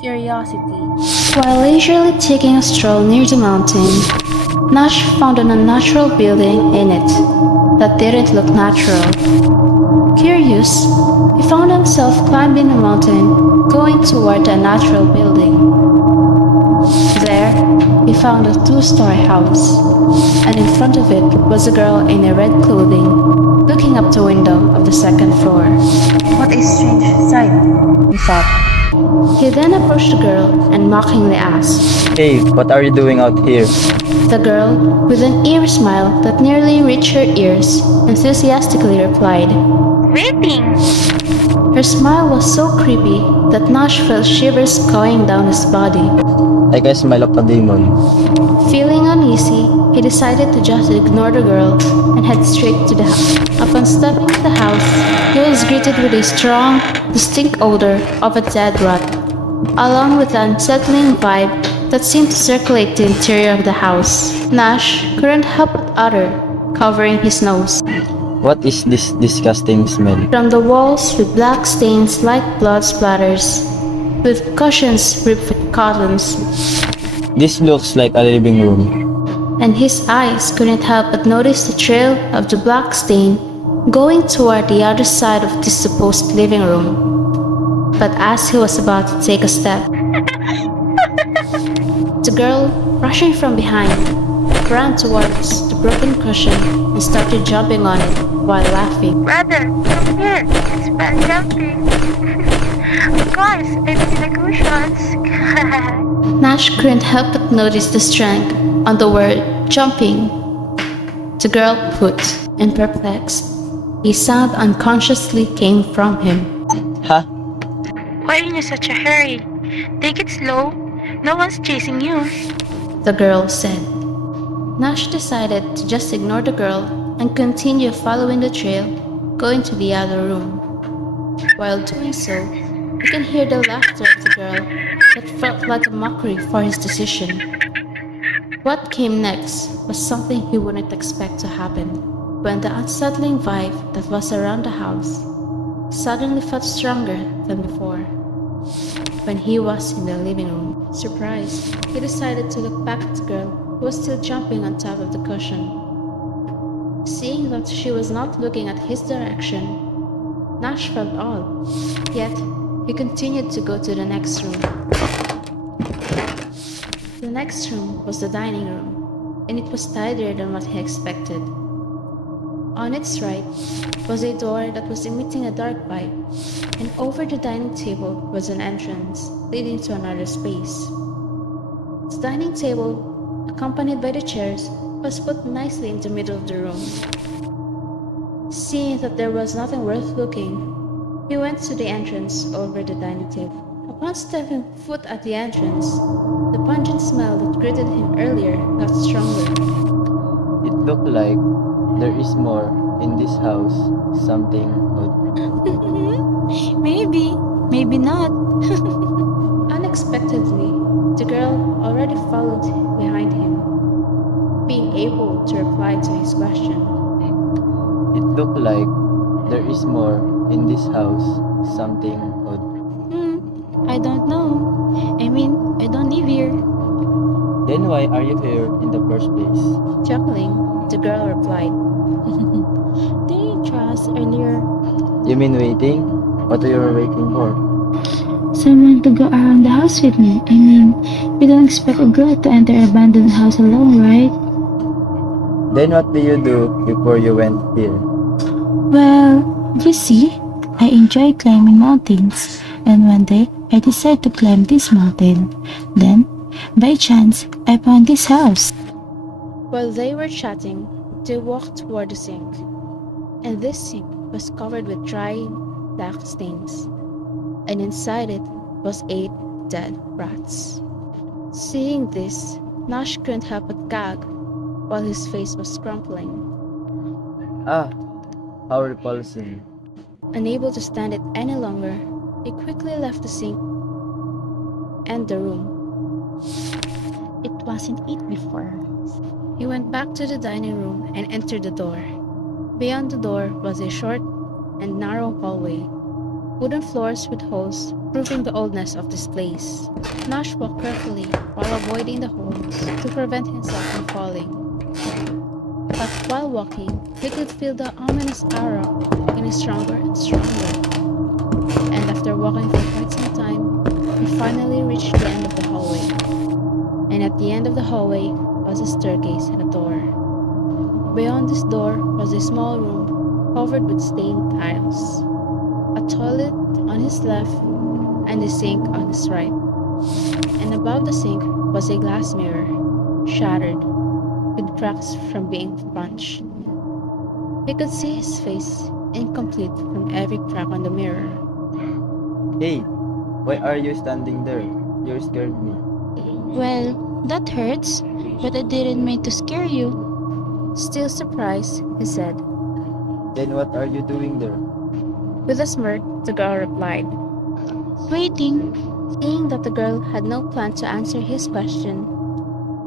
curiosity. While leisurely taking a stroll near the mountain, Nash found an unnatural building in it that didn't look natural. Curious, he found himself climbing a mountain, going toward the unnatural building. There, he found a two-story house, and in front of it was a girl in a red clothing, looking up the window of the second floor. What a strange sight, he thought. He then approached the girl and mockingly asked. Hey, what are you doing out here? The girl, with an eerie smile that nearly reached her ears, enthusiastically replied. Waiting! Her smile was so creepy that Nash felt shivers going down his body. Like a smile of a demon. Feeling uneasy, he decided to just ignore the girl and head straight to the house. Upon stepping into the house, he was greeted with a strong, distinct odor of a dead rat, along with an unsettling vibe that seemed to circulate the interior of the house. Nash couldn't help but utter, covering his nose. What is this disgusting smell? From the walls with black stains like blood splatters, with cushions ripped with cottons, This looks like a living room. and his eyes couldn't help but notice the trail of the black stain going toward the other side of this supposed living room. But as he was about to take a step, the girl, rushing from behind, ran towards the broken cushion and started jumping on it while laughing. Brother, come here. It's fun jumping. Of course, I need the cushions. Nash couldn't help but notice the strength on the word jumping. The girl put, and perplexed. A sound unconsciously came from him. Ha? Why are you in such a hurry? Take it slow. No one's chasing you. The girl said. Nash decided to just ignore the girl and continue following the trail, going to the other room. While doing so, he can hear the laughter of the girl that felt like a mockery for his decision. What came next was something he wouldn't expect to happen, when the unsettling vibe that was around the house suddenly felt stronger than before. When he was in the living room, surprised, he decided to look back at the girl who was still jumping on top of the cushion. Seeing that she was not looking at his direction, Nash felt odd, yet he continued to go to the next room. The next room was the dining room, and it was tidier than what he expected. On its right was a door that was emitting a dark light, and over the dining table was an entrance leading to another space. The dining table, accompanied by the chairs, was put nicely in the middle of the room. Seeing that there was nothing worth looking, he went to the entrance over the dining table. Upon stepping foot at the entrance, the pungent smell that greeted him earlier got stronger. It looked like there is more in this house. Something odd. Maybe, maybe not. Unexpectedly, the girl already followed behind him, being able to reply to his question. It looked like there is more in this house. Something odd. I don't know. I mean, I don't live here. Then why are you here in the first place? Chuckling, the girl replied. Didn't you trust earlier? You mean waiting? What are you waiting for? Someone to go around the house with me. I mean, you don't expect a girl to enter an abandoned house alone, right? Then what do you do before you went here? Well, you see, I enjoy climbing mountains, and one day I decided to climb this mountain. Then, by chance, I found this house. While they were chatting, they walked toward the sink, and this sink was covered with dry, black stains, and inside it was 8 dead rats. Seeing this, Nash couldn't help but gag, while his face was crumpling. Ah, how repulsing. Unable to stand it any longer, he quickly left the sink and the room. It wasn't it before. He went back to the dining room and entered the door. Beyond the door was a short and narrow hallway, wooden floors with holes, proving the oldness of this place. Nash walked carefully while avoiding the holes to prevent himself from falling. But while walking, he could feel the ominous aura getting stronger and stronger. And after walking for quite some time, he finally reached the end of the hallway. And at the end of the hallway was a staircase and a door. Beyond this door was a small room covered with stained tiles, a toilet on his left and a sink on his right. And above the sink was a glass mirror, shattered, with cracks from being punched. He could see his face, incomplete from every crack on the mirror. Hey, why are you standing there? You scared me. Well, that hurts, but I didn't mean to scare you. Still surprised, he said. Then what are you doing there? With a smirk, the girl replied. Waiting. Seeing that the girl had no plan to answer his question,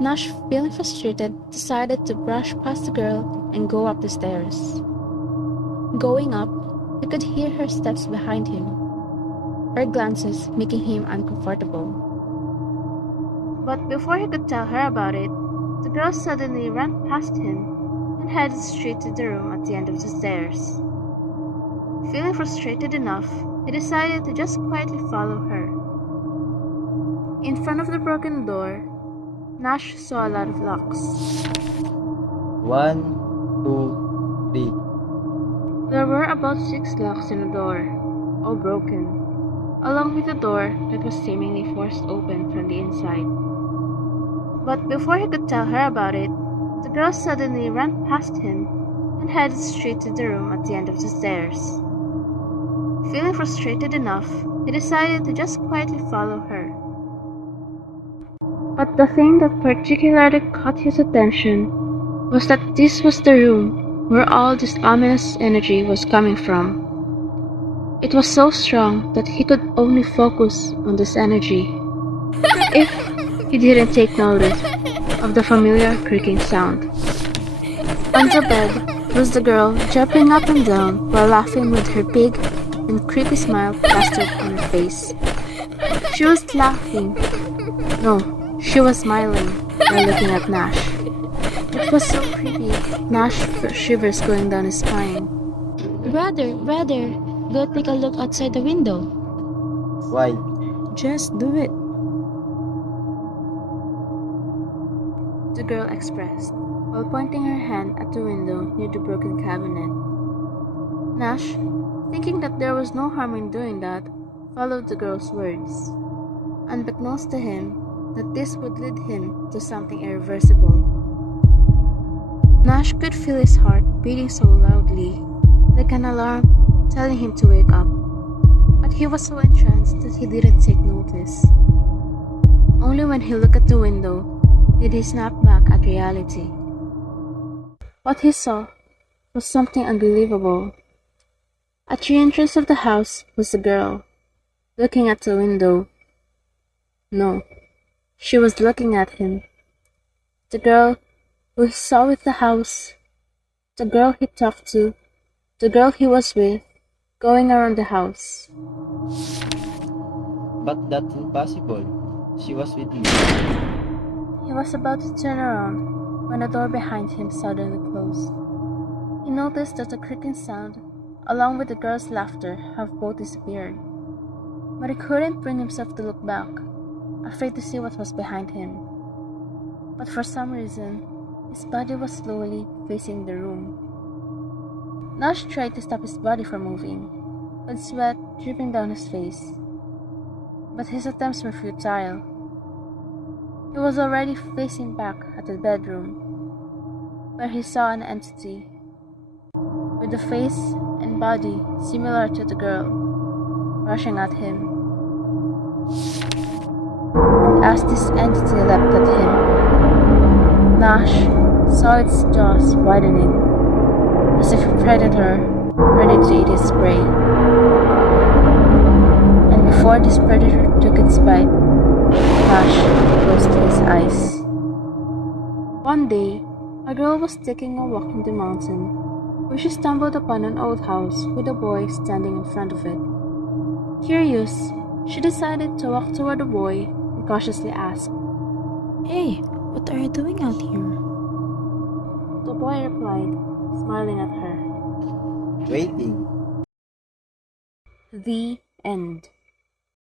Nash, feeling frustrated, decided to brush past the girl and go up the stairs. Going up, he could hear her steps behind him, her glances making him uncomfortable. But before he could tell her about it, the girl suddenly ran past him and headed straight to the room at the end of the stairs. Feeling frustrated enough, he decided to just quietly follow her. In front of the broken door, Nash saw a lot of locks. 1, 2, 3. There were about 6 locks in the door, all broken, along with the door that was seemingly forced open from the inside. But before he could tell her about it, the girl suddenly ran past him and headed straight to the room at the end of the stairs. Feeling frustrated enough, he decided to just quietly follow her. But the thing that particularly caught his attention was that this was the room where all this ominous energy was coming from. It was so strong that he could only focus on this energy. If he didn't take notice of the familiar creaking sound. On the bed was the girl jumping up and down while laughing with her big and creepy smile plastered on her face. She was laughing. No, she was smiling while looking at Nash. It was so creepy. Nash felt shivers going down his spine. Brother, go take a look outside the window. Why? Just do it. The girl expressed, while pointing her hand at the window near the broken cabinet. Nash, thinking that there was no harm in doing that, followed the girl's words, unbeknownst to him that this would lead him to something irreversible. Nash could feel his heart beating so loudly, like an alarm telling him to wake up, but he was so entranced that he didn't take notice. Only when he looked at the window did he snap back at reality. What he saw was something unbelievable. At the entrance of the house was the girl, looking at the window. No, she was looking at him. The girl who he saw with the house, the girl he talked to, the girl he was with, going around the house. But that's impossible. She was with me. He was about to turn around when the door behind him suddenly closed. He noticed that the creaking sound, along with the girl's laughter, have both disappeared. But he couldn't bring himself to look back, afraid to see what was behind him. But for some reason, his body was slowly facing the room. Nash tried to stop his body from moving, with sweat dripping down his face. But his attempts were futile. He was already facing back at the bedroom, where he saw an entity, with a face and body similar to the girl, rushing at him. And as this entity leapt at him, Nash saw its jaws widening, as if a predator ready to eat his prey. And before this predator took its bite, Nash closed his eyes. One day, a girl was taking a walk in the mountain, where she stumbled upon an old house with a boy standing in front of it. Curious, she decided to walk toward the boy and cautiously asked. Hey, what are you doing out here? The boy replied, smiling at her. Waiting. The end.